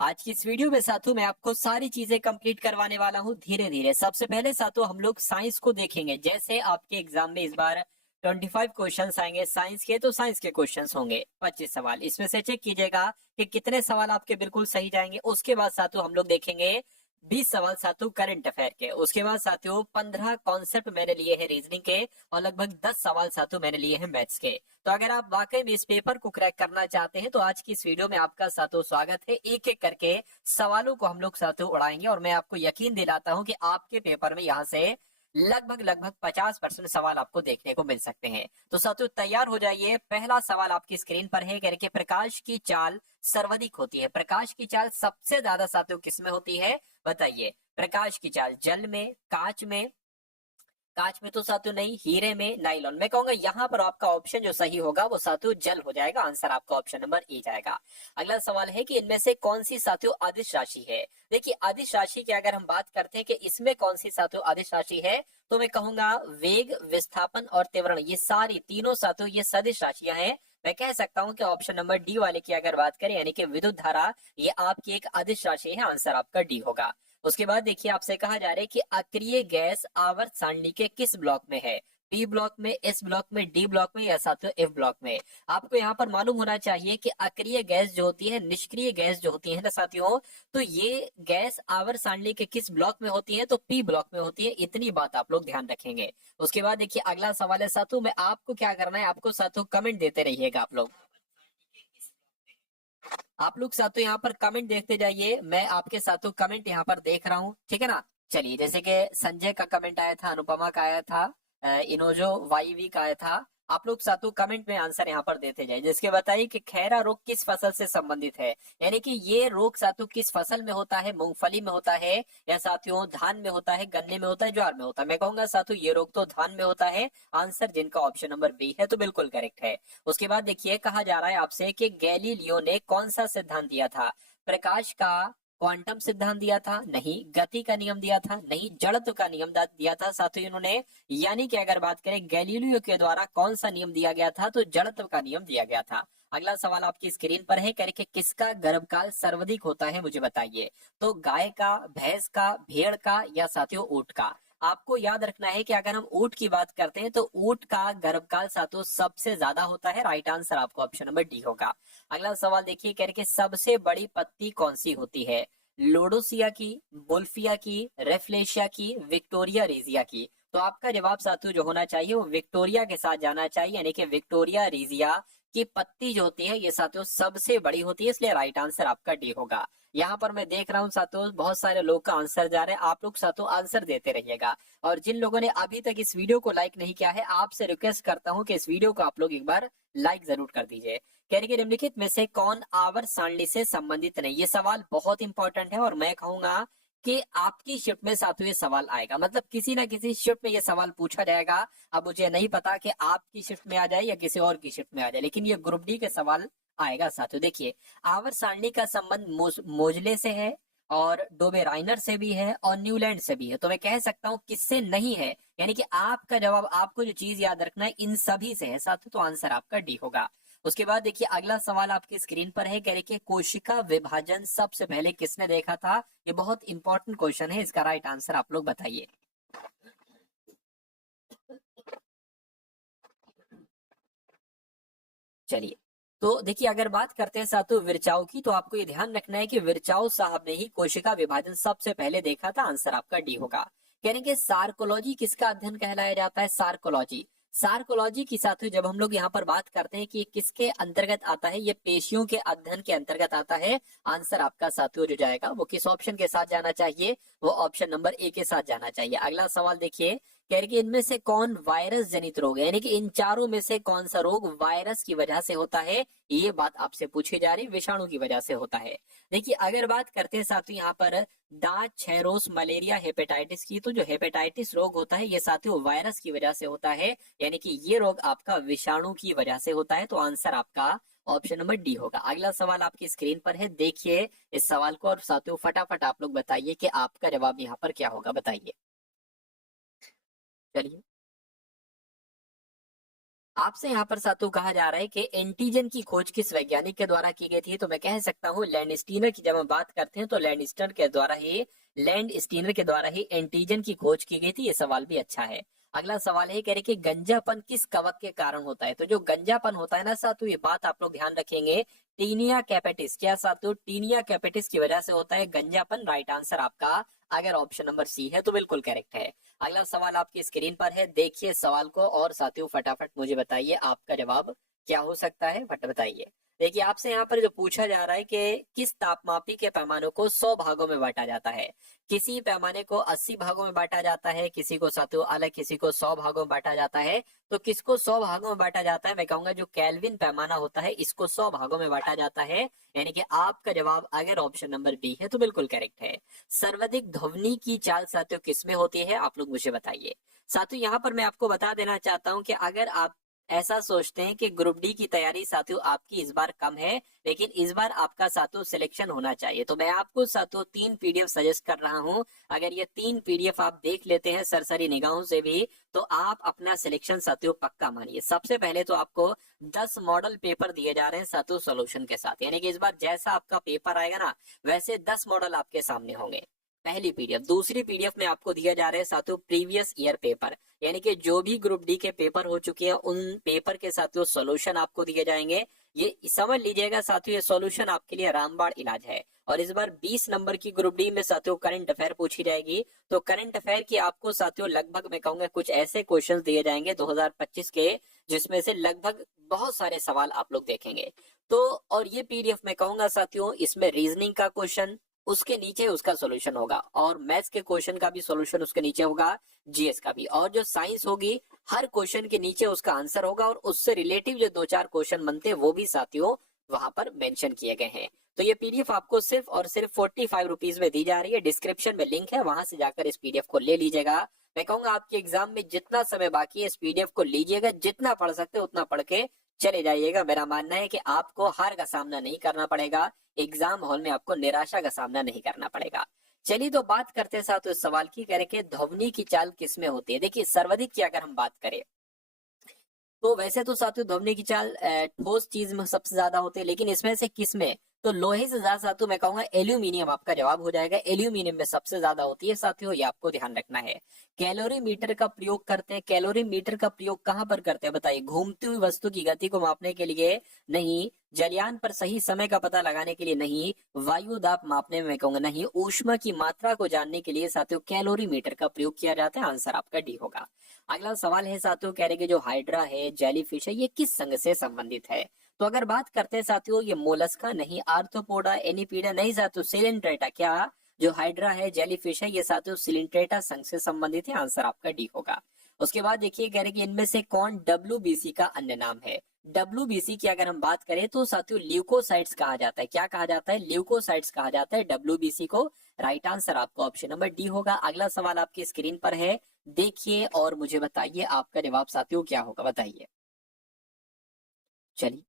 आज की इस वीडियो में साथियों मैं आपको सारी चीजें कंप्लीट करवाने वाला हूँ धीरे धीरे। सबसे पहले साथियों हम लोग साइंस को देखेंगे। जैसे आपके एग्जाम में इस बार 25 क्वेश्चंस आएंगे साइंस के, तो साइंस के क्वेश्चंस होंगे 25 सवाल। इसमें से चेक कीजिएगा कि कितने सवाल आपके बिल्कुल सही जाएंगे। उसके बाद साथियों हम लोग देखेंगे 20 सवाल साथियों करंट अफेयर के। उसके बाद साथियों 15 कॉन्सेप्ट मैंने लिए हैं रीजनिंग के और लगभग 10 सवाल साथियों मैंने लिए हैं मैथ्स के। तो अगर आप वाकई में इस पेपर को क्रैक करना चाहते हैं तो आज की इस वीडियो में आपका साथियों स्वागत है। एक एक करके सवालों को हम लोग साथियों उड़ाएंगे और मैं आपको यकीन दिलाता हूं कि आपके पेपर में यहाँ से लगभग लगभग 50% सवाल आपको देखने को मिल सकते हैं। तो साथियों तैयार हो जाइए। पहला सवाल आपकी स्क्रीन पर है, कह रहे कि प्रकाश की चाल सर्वाधिक होती है। प्रकाश की चाल सबसे ज्यादा साथियों किसमें होती है बताइए। प्रकाश की चाल जल में, कांच में, कांच में तो साथियों नहीं, हीरे में, नाइलॉन। मैं कहूंगा यहाँ पर आपका ऑप्शन जो सही होगा वो साथियों जल हो जाएगा। आंसर आपका ऑप्शन नंबर ए जाएगा। अगला सवाल है कि इनमें से कौन सी साथियों अदिश राशि है। देखिए अदिश राशि की अगर हम बात करते हैं कि इसमें कौन सी साथियों अदिश राशि है, तो मैं कहूंगा वेग, विस्थापन और त्वरण, ये सारी तीनों साथियों ये सदिश राशियां हैं। मैं कह सकता हूं कि ऑप्शन नंबर डी वाले की अगर बात करें यानी कि विद्युत धारा, ये आपकी एक अदिश राशि है। आंसर आपका डी होगा। उसके बाद देखिए आपसे कहा जा रहा है कि अक्रिय गैस आवर्त सारणी के किस ब्लॉक में है। पी ब्लॉक में, एस ब्लॉक में, डी ब्लॉक में या साथियों एफ ब्लॉक में। आपको यहाँ पर मालूम होना चाहिए कि अक्रिय गैस जो होती है, निष्क्रिय गैस जो होती है ना साथियों, तो ये गैस आवर्त सारणी के किस ब्लॉक में होती है, तो पी ब्लॉक में होती है। इतनी बात आप लोग ध्यान रखेंगे। उसके बाद देखिए अगला सवाल है साथियों, मैं आपको क्या करना है, आपको साथियों कमेंट देते रहिएगा। आप लोग साथियों यहाँ पर कमेंट देखते जाइए। मैं आपके साथियों कमेंट यहाँ पर देख रहा हूँ, ठीक है ना। चलिए जैसे कि संजय का कमेंट आया था, अनुपमा का आया था, इनोजो वाईवी का आया था। आप लोग साथियों कमेंट में आंसर यहाँ पर देते जाइए। जिसके बताइए कि खैरा रोग किस फसल से संबंधित है, यानी कि ये रोग साथियों किस फसल में होता है। मूंगफली में होता है या साथियों धान में होता है, गन्ने में होता है, ज्वार में होता है। मैं कहूंगा साथियों ये रोग तो धान में होता है। आंसर जिनका ऑप्शन नंबर बी है तो बिल्कुल करेक्ट है। उसके बाद देखिए कहा जा रहा है आपसे कि गैलीलियो ने कौन सा सिद्धांत दिया था। प्रकाश का क्वांटम सिद्धांत दिया था, नहीं। गति का नियम दिया था, नहीं। जड़त्व का नियम दिया था साथियों इन्होंने। यानी कि अगर बात करें गैलीलियो के द्वारा कौन सा नियम दिया गया था, तो जड़त्व का नियम दिया गया था। अगला सवाल आपकी स्क्रीन पर है, करके किसका गर्भकाल सर्वाधिक होता है मुझे बताइए। तो गाय का, भैंस का, भेड़ का या साथियों ऊंट का। आपको याद रखना है कि अगर हम ऊंट की बात करते हैं तो ऊंट का गर्भकाल साथियों सबसे ज्यादा होता है। राइट आंसर आपको ऑप्शन नंबर डी होगा। अगला सवाल देखिए, कह रहे सबसे बड़ी पत्ती कौन सी होती है। लोडोसिया की, बोल्फिया की, रेफ्लेशिया की, विक्टोरिया रेजिया की। तो आपका जवाब साथियों जो होना चाहिए वो विक्टोरिया के साथ जाना चाहिए, यानी कि विक्टोरिया रेजिया की पत्ती जो होती है ये साथियों सबसे बड़ी होती है, इसलिए राइट आंसर आपका डी होगा। यहाँ पर मैं देख रहा हूँ साथियों बहुत सारे लोग का आंसर जा रहे हैं। आप लोग साथियों आंसर देते रहिएगा। और जिन लोगों ने अभी तक इस वीडियो को लाइक नहीं किया है, आपसे रिक्वेस्ट करता हूं कि इस वीडियो को आप लोग एक बार लाइक जरूर कर दीजिए। कह रही निम्नलिखित में से कौन आवर्त सारणी से संबंधित नहीं। ये सवाल बहुत इंपॉर्टेंट है और मैं कहूंगा कि आपकी शिफ्ट में साथियों ये सवाल आएगा, मतलब किसी ना किसी शिफ्ट में ये सवाल पूछा जाएगा। अब मुझे नहीं पता कि आपकी शिफ्ट में आ जाए या किसी और की शिफ्ट में आ जाए, लेकिन ये ग्रुप डी के सवाल आएगा साथियों। देखिए आवर्त सारणी का संबंध मोजले से है और डोबेराइनर से भी है और न्यूलैंड से भी है। तो मैं कह सकता हूं किससे नहीं है, यानी कि आपका जवाब, आपको जो चीज याद रखना है इन सभी से है साथियों। तो आंसर आपका डी होगा। उसके बाद देखिए अगला सवाल आपकी स्क्रीन पर है, कह रहे कि कोशिका विभाजन सबसे पहले किसने देखा था। ये बहुत इंपॉर्टेंट क्वेश्चन है, इसका राइट आंसर आप लोग बताइए। चलिए तो देखिए अगर बात करते हैं साथियों विरचाओ की, तो आपको ये ध्यान रखना है कि विरचाओ साहब ने ही कोशिका विभाजन सबसे पहले देखा था। आंसर आपका डी होगा। कह रहे हैं कि सार्कोलॉजी किसका अध्ययन कहलाया जाता है। सार्कोलॉजी, सार्कोलॉजी की साथियों जब हम लोग यहाँ पर बात करते हैं कि किसके अंतर्गत आता है, ये पेशियों के अध्ययन के अंतर्गत आता है। आंसर आपका साथियों जो जाएगा वो किस ऑप्शन के साथ जाना चाहिए, वो ऑप्शन नंबर ए के साथ जाना चाहिए। अगला सवाल देखिए, कह रही कि इनमें से कौन वायरस जनित रोग है, यानी कि इन चारों में से कौन सा रोग वायरस की वजह से होता है। ये बात आपसे पूछी जा रही, विषाणु की वजह से होता है। देखिए अगर बात करते हैं साथियों यहाँ पर दांत, क्षयरोग, मलेरिया, हेपेटाइटिस की, तो जो हेपेटाइटिस रोग होता है ये साथियों वायरस की वजह से होता है, यानी कि ये रोग आपका विषाणु की वजह से होता है। तो आंसर आपका ऑप्शन नंबर डी होगा। अगला सवाल आपकी स्क्रीन पर है, देखिए इस सवाल को और साथियों फटाफट आप लोग बताइए कि आपका जवाब यहाँ पर क्या होगा, बताइए। चलिए आपसे यहाँ पर सातों कहा जा रहा है कि एंटीजन की खोज किस वैज्ञानिक के द्वारा की गई थी, तो मैं कह सकता हूँ लैंडस्टीनर की। जब हम बात करते हैं तो लैंडस्टीनर के द्वारा ही एंटीजन की खोज की गई थी। ये सवाल भी अच्छा है। अगला सवाल है, कह रहे कि गंजापन किस कवक के कारण होता है। तो जो गंजापन होता है ना सातों, ये बात आप लोग ध्यान रखेंगे, टीनिया कैपेटिस। क्या सातों? टीनिया कैपेटिस की वजह से होता है गंजापन। राइट आंसर आपका अगर ऑप्शन नंबर सी है तो बिल्कुल करेक्ट है। अगला सवाल आपकी स्क्रीन पर है, देखिए सवाल को और साथियों फटाफट मुझे बताइए आपका जवाब क्या हो सकता है, फट बताइए। देखिए आपसे यहाँ पर जो पूछा जा रहा है कि किस तापमापी के पैमानों को 100 भागों में बांटा जाता है। किसी पैमाने को 80 भागों में बांटा जाता है, किसी को साथियों अलग, किसी को 100 भागों में बांटा जाता है। तो किसको 100 भागों में बांटा जाता है? मैं कहूंगा जो केल्विन पैमाना होता है इसको 100 भागों में बांटा जाता है। यानी कि आपका जवाब अगर ऑप्शन नंबर बी है तो बिल्कुल करेक्ट है। सर्वाधिक ध्वनि की चाल साथियों किसमें होती है, आप लोग मुझे बताइए। साथियों यहाँ पर मैं आपको बता देना चाहता हूं कि अगर आप ऐसा सोचते हैं कि ग्रुप डी की तैयारी साथियों आपकी इस बार कम है, लेकिन इस बार आपका साथियों सिलेक्शन होना चाहिए, तो मैं आपको साथियों 3 पीडीएफ सजेस्ट कर रहा हूं। अगर ये 3 पीडीएफ आप देख लेते हैं सरसरी निगाहों से भी, तो आप अपना सिलेक्शन साथियों पक्का मानिए। सबसे पहले तो आपको 10 मॉडल पेपर दिए जा रहे हैं साथियों सोल्यूशन के साथ, यानी कि इस बार जैसा आपका पेपर आएगा ना वैसे 10 मॉडल आपके सामने होंगे। पहली पीडीएफ। दूसरी पीडीएफ में आपको दिया जा रहा है साथियों प्रीवियस ईयर पेपर, यानी कि जो भी ग्रुप डी के पेपर हो चुके हैं उन पेपर के साथियों सॉल्यूशन आपको दिए जाएंगे। ये समझ लीजिएगा साथियों, ये सॉल्यूशन आपके लिए रामबाण इलाज है। और इस बार 20 नंबर की ग्रुप डी में साथियों करंट अफेयर पूछी जाएगी। तो करंट अफेयर की आपको साथियों लगभग मैं कहूंगा कुछ ऐसे क्वेश्चंस दिए जाएंगे 2025 के, जिसमें से लगभग बहुत सारे सवाल आप लोग देखेंगे। तो और ये पीडीएफ मैं कहूंगा साथियों, इसमें रीजनिंग का क्वेश्चन उसके नीचे उसका सॉल्यूशन होगा, और मैथ्स के क्वेश्चन का भी सॉल्यूशन उसके नीचे होगा, जीएस का भी, और जो साइंस होगी हर क्वेश्चन के नीचे उसका आंसर होगा, और उससे रिलेटिव जो 2-4 क्वेश्चन बनते हैं वो भी साथियों वहां पर मेंशन किए गए हैं। तो ये पीडीएफ आपको सिर्फ और सिर्फ 45 रुपीज में दी जा रही है। डिस्क्रिप्शन में लिंक है, वहां से जाकर इस पीडीएफ को ले लीजिएगा। मैं कहूंगा आपके एग्जाम में जितना समय बाकी है इस पीडीएफ को लीजिएगा, जितना पढ़ सकते उतना पढ़ के चले जाइएगा। मेरा मानना है कि आपको हार का सामना नहीं करना पड़ेगा, एग्जाम हॉल में आपको निराशा का सामना नहीं करना पड़ेगा। चलिए तो बात करते हैं साथ इस सवाल की, करें ध्वनि की चाल किसमें होती है। देखिए सर्वाधिक की अगर हम बात करें तो वैसे तो साथियों ध्वनि की चाल ठोस चीज में सबसे ज्यादा होती है, लेकिन इसमें से किसमें? तो लोहे से ज्यादा साथियों मैं कहूंगा एल्यूमिनियम आपका जवाब हो जाएगा। एल्यूमिनियम में सबसे ज्यादा होती है साथियों, ये आपको ध्यान रखना है। कैलोरी मीटर का प्रयोग करते हैं। कैलोरी मीटर का प्रयोग कहां पर करते हैं बताइए? घूमती हुई वस्तु की गति को मापने के लिए नहीं, जलयान पर सही समय का पता लगाने के लिए नहीं, वायु दाब मापने में मैं कहूंगा नहीं, ऊष्मा की मात्रा को जानने के लिए साथियों कैलोरी मीटर का प्रयोग किया जाता है। आंसर आपका डी होगा। अगला सवाल है साथियों, कह रहे कि जो हाइड्रा है, जेलीफिश है, ये किस संघ से संबंधित है। तो अगर बात करते हैं साथियों, ये मोलस्का नहीं, आर्थ्रोपोडा, एनीपीडा नहीं साथियों, सिलिंड्रेटा। क्या जो हाइड्रा है, जेलीफिश है, ये साथियों सिलिंड्रेटा संघ से संबंधित है। आंसर आपका डी होगा। उसके बाद देखिए कह रहे कि इनमें से कौन डब्ल्यूबीसी का अन्य नाम है। डब्ल्यूबीसी की अगर हम बात करें तो साथियों ल्यूकोसाइट्स कहा जाता है। क्या कहा जाता है? ल्यूकोसाइट्स कहा जाता है डब्ल्यूबीसी को। राइट आंसर आपका ऑप्शन नंबर डी होगा। अगला सवाल आपकी स्क्रीन पर है, देखिए और मुझे बताइए आपका जवाब साथियों क्या होगा, बताइए। चलिए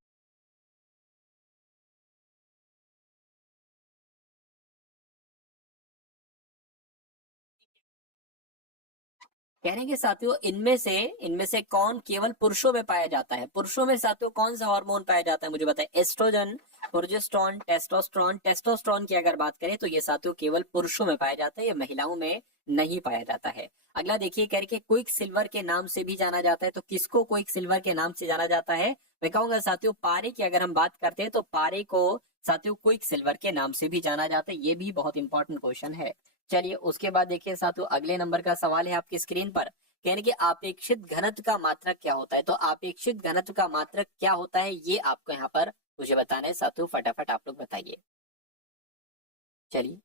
कह रहे हैं कि साथियों इनमें से कौन केवल पुरुषों में पाया जाता है। पुरुषों में साथियों कौन सा हार्मोन पाया जाता है मुझे बताइए? Oestrogen, progesterone, testosterone. टेस्टोस्टेरोन की अगर बात करें तो ये साथियों केवल पुरुषों में पाया जाता है, ये महिलाओं में नहीं पाया जाता है। अगला देखिए कह रहे कि क्विक सिल्वर के नाम से भी जाना जाता है। तो किसको क्विक सिल्वर के नाम से जाना जाता है? मैं कहूंगा साथियों पारे की अगर हम बात करते हैं तो पारे को साथियों क्विक सिल्वर के नाम से भी जाना जाता है। ये भी बहुत इंपॉर्टेंट क्वेश्चन है। चलिए उसके बाद देखिए साथियों अगले नंबर का सवाल है आपकी स्क्रीन पर, कहने कि आपेक्षित घनत्व का मात्रक क्या होता है। तो आपेक्षित घनत्व का मात्रक क्या होता है ये आपको यहाँ पर मुझे बताना है साथियों, फटाफट आप लोग बताइए। चलिए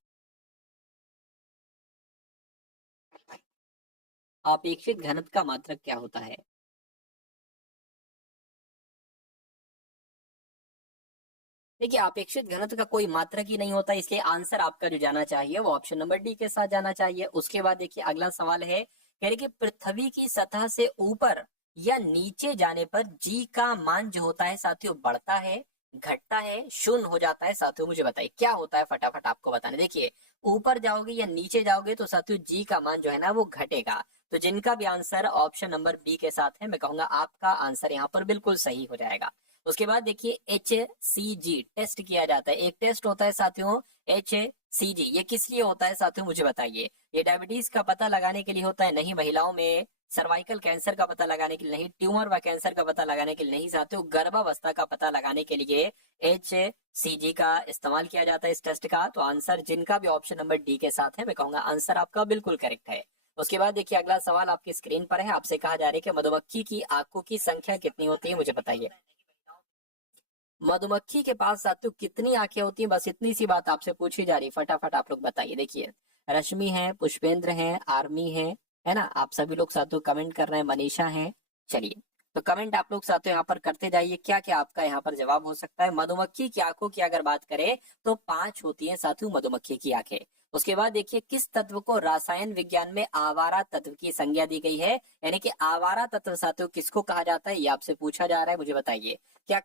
आपेक्षित घनत्व का मात्रक क्या होता है? देखिए अपेक्षित घनत्व का कोई मात्रक ही नहीं होता, इसलिए आंसर आपका जो जाना चाहिए वो ऑप्शन नंबर डी के साथ जाना चाहिए। उसके बाद देखिए अगला सवाल है, कह रहे कि पृथ्वी की सतह से ऊपर या नीचे जाने पर जी का मान जो होता है साथियों बढ़ता है, घटता है, शून्य हो जाता है। साथियों मुझे बताइए क्या होता है, फटाफट आपको बताना। देखिए ऊपर जाओगे या नीचे जाओगे तो साथियों जी का मान जो है ना वो घटेगा। तो जिनका भी आंसर ऑप्शन नंबर बी के साथ है, मैं कहूंगा आपका आंसर यहाँ पर बिल्कुल सही हो जाएगा। उसके बाद देखिए HCG टेस्ट किया जाता है, एक टेस्ट होता है साथियों HCG, ये किस लिए होता है साथियों मुझे बताइए। ये डायबिटीज का पता लगाने के लिए होता है? नहीं। महिलाओं में सर्वाइकल कैंसर का पता लगाने के लिए नहीं। ट्यूमर व कैंसर का पता लगाने के लिए नहीं साथियों। गर्भावस्था का पता लगाने के लिए HCG का इस्तेमाल किया जाता है इस टेस्ट का। तो आंसर जिनका भी ऑप्शन नंबर डी के साथ है, मैं कहूंगा आंसर आपका बिल्कुल करेक्ट है। उसके बाद देखिए अगला सवाल आपकी स्क्रीन पर है, आपसे कहा जा रहा है कि मधुमक्खी की आंखों की संख्या कितनी होती है, मुझे बताइए। मधुमक्खी के पास साथियों कितनी आंखें होती हैं, बस इतनी सी बात आपसे पूछी जा रही, फटाफट आप लोग बताइए। देखिए रश्मि है, पुष्पेंद्र है, आर्मी है ना, आप सभी लोग साथियों कमेंट कर रहे हैं, मनीषा है। चलिए तो कमेंट आप लोग साथियों यहाँ पर करते जाइए, क्या क्या आपका यहाँ पर जवाब हो सकता है। मधुमक्खी की आंखों की अगर बात करें तो 5 होती है साथियों मधुमक्खी की आंखें। उसके बाद देखिए किस तत्व को रसायन विज्ञान में आवारा तत्व की संज्ञा दी गई है, यानी कि आवारा तत्व साथियों किसको कहा जाता है, ये आपसे पूछा जा रहा है, मुझे बताइए। क्या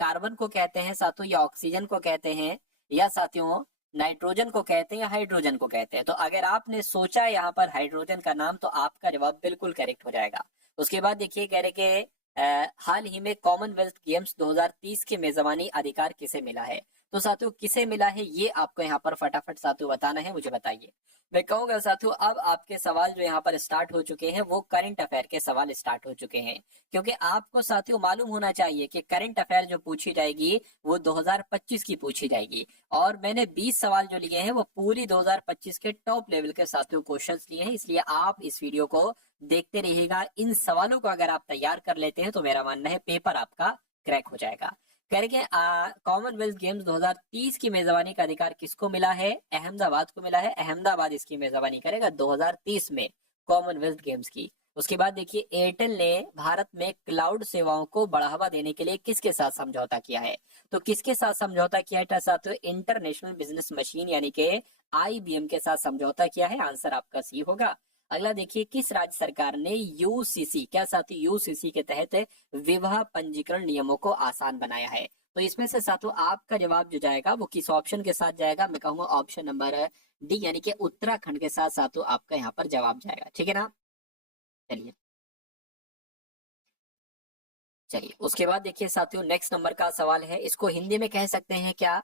कार्बन को कहते हैं साथियों, या ऑक्सीजन को कहते हैं, या साथियों नाइट्रोजन को कहते हैं, या हाइड्रोजन को कहते हैं। तो अगर आपने सोचा है यहाँ पर हाइड्रोजन का नाम, तो आपका जवाब बिल्कुल करेक्ट हो जाएगा। उसके बाद देखिए कह रहे कि हाल ही में कॉमनवेल्थ गेम्स 2030 की मेजबानी अधिकार किसे मिला है। तो साथियों किसे मिला है ये आपको यहाँ पर फटाफट साथियों बताना है, मुझे बताइए। मैं कहूंगा साथियों अब आपके सवाल जो यहाँ पर स्टार्ट हो चुके हैं वो करंट अफेयर के सवाल स्टार्ट हो चुके हैं, क्योंकि आपको साथियों मालूम होना चाहिए कि करंट अफेयर जो पूछी जाएगी वो 2025 की पूछी जाएगी। और मैंने 20 सवाल जो लिए हैं वो पूरी 2025 के टॉप लेवल के साथियों क्वेश्चंस लिए हैं, इसलिए आप इस वीडियो को देखते रहिएगा। इन सवालों को अगर आप तैयार कर लेते हैं तो मेरा मानना है पेपर आपका क्रैक हो जाएगा। कह रहे कि कॉमनवेल्थ गेम्स 2030 की मेजबानी का अधिकार किसको मिला है, अहमदाबाद को मिला है। अहमदाबाद इसकी मेजबानी करेगा 2030 में कॉमनवेल्थ गेम्स की। उसके बाद देखिए एयरटेल ने भारत में क्लाउड सेवाओं को बढ़ावा देने के लिए किसके साथ समझौता किया है। तो किसके साथ समझौता किया है साथियों, इंटरनेशनल बिजनेस मशीन यानी कि IBM के साथ समझौता किया है, आंसर आपका सी होगा। अगला देखिए किस राज्य सरकार ने UCC, क्या साथी UCC के तहत विवाह पंजीकरण नियमों को आसान बनाया है। तो इसमें से साथियों आपका जवाब जो जाएगा वो किस ऑप्शन के साथ जाएगा, मैं कहूंगा ऑप्शन नंबर डी यानी कि उत्तराखंड के साथ साथियों आपका यहाँ पर जवाब जाएगा, ठीक है ना। चलिए चलिए उसके बाद देखिए साथियों नेक्स्ट नंबर का सवाल है, इसको हिंदी में कह सकते हैं क्या,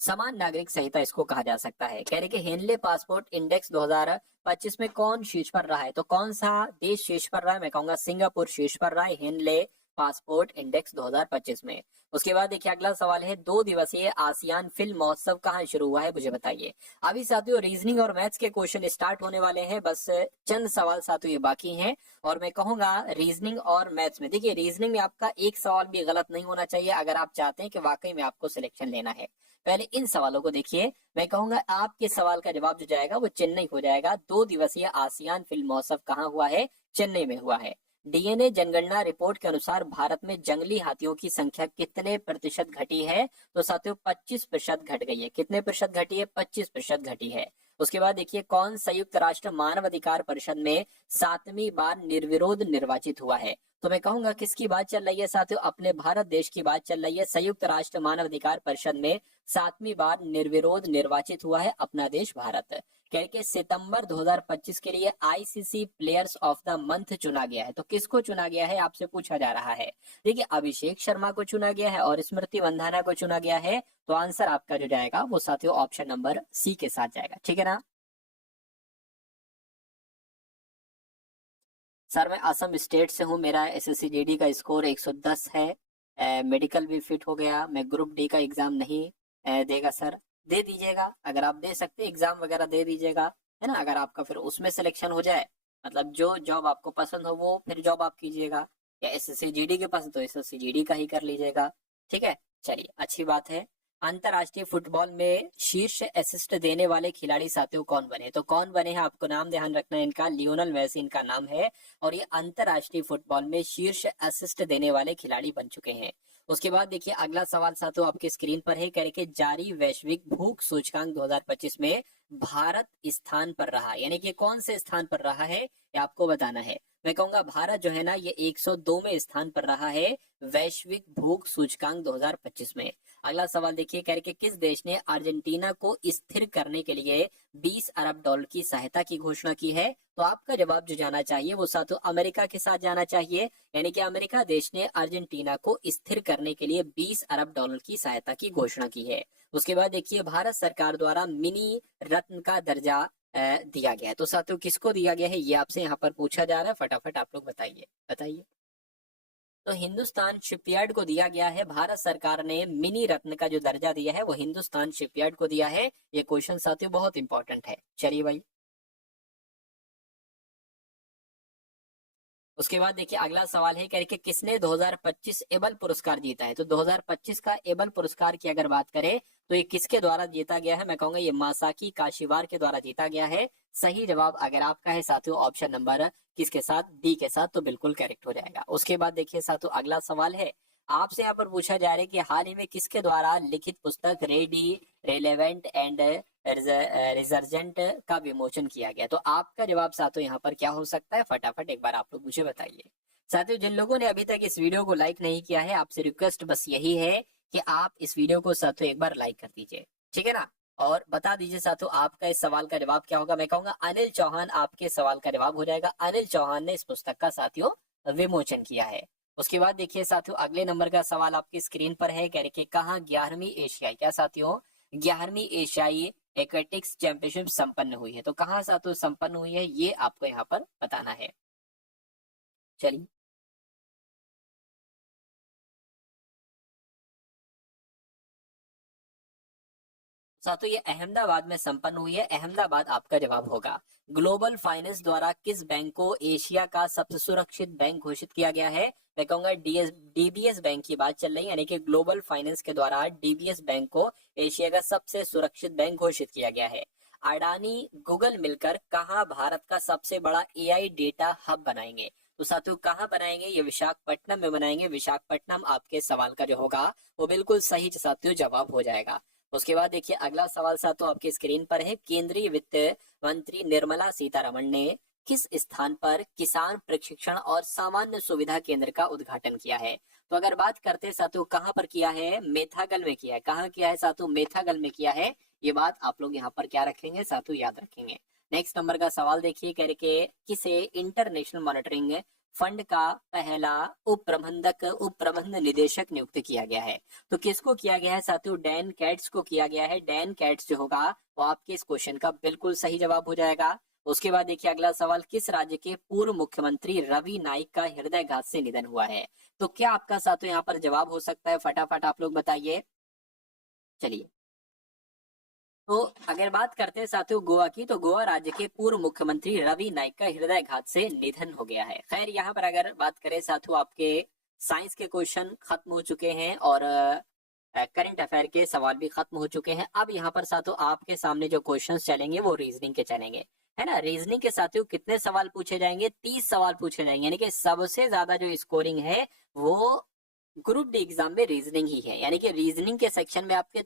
समान नागरिक संहिता इसको कहा जा सकता है। कह रहे कि हेनले पासपोर्ट इंडेक्स 2025 में कौन शीर्ष पर रहा है। तो कौन सा देश शीर्ष पर रहा है, मैं कहूंगा सिंगापुर शीर्ष पर रहा है हेनले पासपोर्ट इंडेक्स 2025 में। उसके बाद देखिए अगला सवाल है 2 दिवसीय आसियान फिल्म महोत्सव कहाँ शुरू हुआ है, मुझे बताइए। अभी साथियों रीजनिंग और मैथ्स के क्वेश्चन स्टार्ट होने वाले हैं, बस चंद सवाल साथियों ये बाकी हैं। और मैं कहूंगा रीजनिंग और मैथ्स में देखिए रीजनिंग में आपका एक सवाल भी गलत नहीं होना चाहिए, अगर आप चाहते हैं कि वाकई में आपको सिलेक्शन लेना है। पहले इन सवालों को देखिए, मैं कहूंगा आपके सवाल का जवाब जो जाएगा वो चेन्नई हो जाएगा। 2 दिवसीय आसियान फिल्म महोत्सव कहाँ हुआ है, चेन्नई में हुआ है। DNA जनगणना रिपोर्ट के अनुसार भारत में जंगली हाथियों की संख्या कितने प्रतिशत घटी है। तो साथियों 25% घट गई है। कितने प्रतिशत घटी है, 25% घटी है। उसके बाद देखिए कौन संयुक्त राष्ट्र मानव अधिकार परिषद में 7वीं बार निर्विरोध निर्वाचित हुआ है। तो मैं कहूंगा किसकी बात चल रही है साथियों, अपने भारत देश की बात चल रही है। संयुक्त राष्ट्र मानव अधिकार परिषद में 7वीं बार निर्विरोध निर्वाचित हुआ है अपना देश भारत। कह के सितंबर 2025 के लिए ICC players of the month चुना गया है। तो किसको चुना गया है आपसे पूछा जा रहा है। देखिए अभिषेक शर्मा को चुना गया है और स्मृति मंधाना को चुना गया है। तो आंसर आपका जो जाएगा वो साथियों ऑप्शन नंबर सी के साथ जाएगा, ठीक है ना। सर मैं असम स्टेट से हूँ, मेरा SSC GD का स्कोर 110 है। मेडिकल भी फिट हो गया, मैं ग्रुप डी का एग्जाम नहीं देगा सर। दे दीजिएगा, अगर आप दे सकते एग्जाम वगैरह दे दीजिएगा, है ना। अगर आपका फिर उसमें सिलेक्शन हो जाए, मतलब जो जॉब आपको पसंद हो वो फिर जॉब आप कीजिएगा, या SSC GD के पसंद तो SSC GD का ही कर लीजिएगा, ठीक है। चलिए अच्छी बात है। अंतरराष्ट्रीय फुटबॉल में शीर्ष असिस्ट देने वाले खिलाड़ी साथियों कौन बने। तो कौन बने हैं आपको नाम ध्यान रखना है इनका, लियोनल मेसी इनका नाम है और ये अंतरराष्ट्रीय फुटबॉल में शीर्ष असिस्ट देने वाले खिलाड़ी बन चुके हैं। उसके बाद देखिए अगला सवाल साथियों आपके स्क्रीन पर है, कह रहे कि जारी वैश्विक भूख सूचकांक 2025 में भारत स्थान पर रहा, यानी कि कौन से स्थान पर रहा है ये आपको बताना है। मैं कहूंगा भारत जो है ना ये 102वें स्थान पर रहा है वैश्विक भूख सूचकांक 2025 में। अगला सवाल देखिए, कह रहे कि किस देश ने अर्जेंटीना को स्थिर करने के लिए 20 अरब डॉलर की सहायता की घोषणा की है? तो आपका जवाब जो जाना चाहिए वो साथों अमेरिका के साथ जाना चाहिए, यानी कि अमेरिका देश ने अर्जेंटीना को स्थिर करने के लिए 20 अरब डॉलर की सहायता की घोषणा की है। उसके बाद देखिए, भारत सरकार द्वारा मिनी रत्न का दर्जा दिया गया है, तो साथियों किसको दिया गया है ये आपसे यहाँ पर पूछा जा रहा है, फटाफट आप लोग बताइए बताइए। तो हिंदुस्तान शिपयार्ड को दिया गया है, भारत सरकार ने मिनी रत्न का जो दर्जा दिया है वो हिंदुस्तान शिपयार्ड को दिया है। ये क्वेश्चन साथियों बहुत इंपॉर्टेंट है। चलिए भाई, उसके बाद देखिए अगला सवाल है कि किसने 2025 एबल पुरस्कार जीता है? तो 2025 का एबल पुरस्कार की अगर बात करें तो ये किसके द्वारा जीता गया है? मैं कहूंगा ये मासाकी काशिवार के द्वारा जीता गया है। सही जवाब अगर आपका है साथियों ऑप्शन नंबर किसके साथ, डी के साथ, तो बिल्कुल करेक्ट हो जाएगा। उसके बाद देखिए साथियों अगला सवाल है, आपसे यहाँ पर पूछा जा रहा है कि हाल ही में किसके द्वारा लिखित पुस्तक रेडी रेलेवेंट एंड रिजर्जेंट का विमोचन किया गया? तो आपका जवाब साथियों यहाँ पर क्या हो सकता है, फटाफट एक बार आप लोग मुझे बताइए। साथियों जिन लोगों ने अभी तक इस वीडियो को लाइक नहीं किया है, आपसे रिक्वेस्ट बस यही है कि आप इस वीडियो को साथियों एक बार लाइक कर दीजिए, ठीक है ना। और बता दीजिए साथियों आपका इस सवाल का जवाब क्या होगा। मैं कहूंगा अनिल चौहान आपके सवाल का जवाब हो जाएगा। अनिल चौहान ने इस पुस्तक का साथियों विमोचन किया है। उसके बाद देखिए साथियों अगले नंबर का सवाल आपकी स्क्रीन पर है, कह रहे कि कहाँ 11वीं एशियाई, क्या साथियों 11वीं एशियाई एक्वेटिक्स चैंपियनशिप संपन्न हुई है? तो कहाँ साथियों संपन्न हुई है ये आपको यहाँ पर बताना है। चलिए, साथियों ये अहमदाबाद में संपन्न हुई है। अहमदाबाद आपका जवाब होगा। ग्लोबल फाइनेंस द्वारा किस बैंक को एशिया का सबसे सुरक्षित बैंक घोषित किया गया है? मैं कहूंगा डीबीएस बैंक की बात चल रही है, यानी कि ग्लोबल फाइनेंस के द्वारा डीबीएस बैंक को एशिया का सबसे सुरक्षित बैंक घोषित किया गया है। अडानी गूगल मिलकर कहाँ भारत का सबसे बड़ा एआई डेटा हब बनाएंगे? तो साथियों कहाँ बनाएंगे? ये विशाखापट्टनम में बनाएंगे। विशाखापट्टनम आपके सवाल का जो होगा वो बिल्कुल सही साथियों जवाब हो जाएगा। उसके बाद देखिए अगला सवाल साथियों आपकी स्क्रीन पर है, केंद्रीय वित्त मंत्री निर्मला सीतारमण ने किस स्थान पर किसान प्रशिक्षण और सामान्य सुविधा केंद्र का उद्घाटन किया है? तो अगर बात करते हैं साथियों कहां पर किया है, मेथागल में किया है। कहां किया है साथियों? मेथागल में किया है। ये बात आप लोग यहाँ पर क्या रखेंगे साथियों, याद रखेंगे। नेक्स्ट नंबर का सवाल देखिए, कह रहे किसे इंटरनेशनल मॉनिटरिंग फंड का पहला उप प्रबंध निदेशक नियुक्त किया गया है? तो किसको किया गया है साथियों? डैन कैट्स को किया गया है। डैन कैट्स जो होगा वो आपके इस क्वेश्चन का बिल्कुल सही जवाब हो जाएगा। उसके बाद देखिए अगला सवाल, किस राज्य के पूर्व मुख्यमंत्री रवि नाइक का हृदयघात से निधन हुआ है? तो क्या आपका साथियों यहाँ पर जवाब हो सकता है, फटाफट आप लोग बताइए। चलिए, तो अगर बात करते हैं साथियों गोवा की, तो गोवा राज्य के पूर्व मुख्यमंत्री रवि नाइक का हृदयघात से निधन हो गया है। खैर यहाँ पर अगर बात करें साथियों आपके साइंस के क्वेश्चन खत्म हो चुके हैं और करंट अफेयर के सवाल भी खत्म हो चुके हैं। अब यहाँ पर साथियों आपके सामने जो क्वेश्चंस चलेंगे वो रीजनिंग के चलेंगे, है ना। रीजनिंग के साथियों कितने सवाल पूछे जाएंगे? 30 सवाल पूछे जाएंगे, यानी कि सबसे ज्यादा जो स्कोरिंग है वो ग्रुप डी एग्जाम में रीजनिंग ही है, यानी कि रीजनिंग के सेक्शन में आपके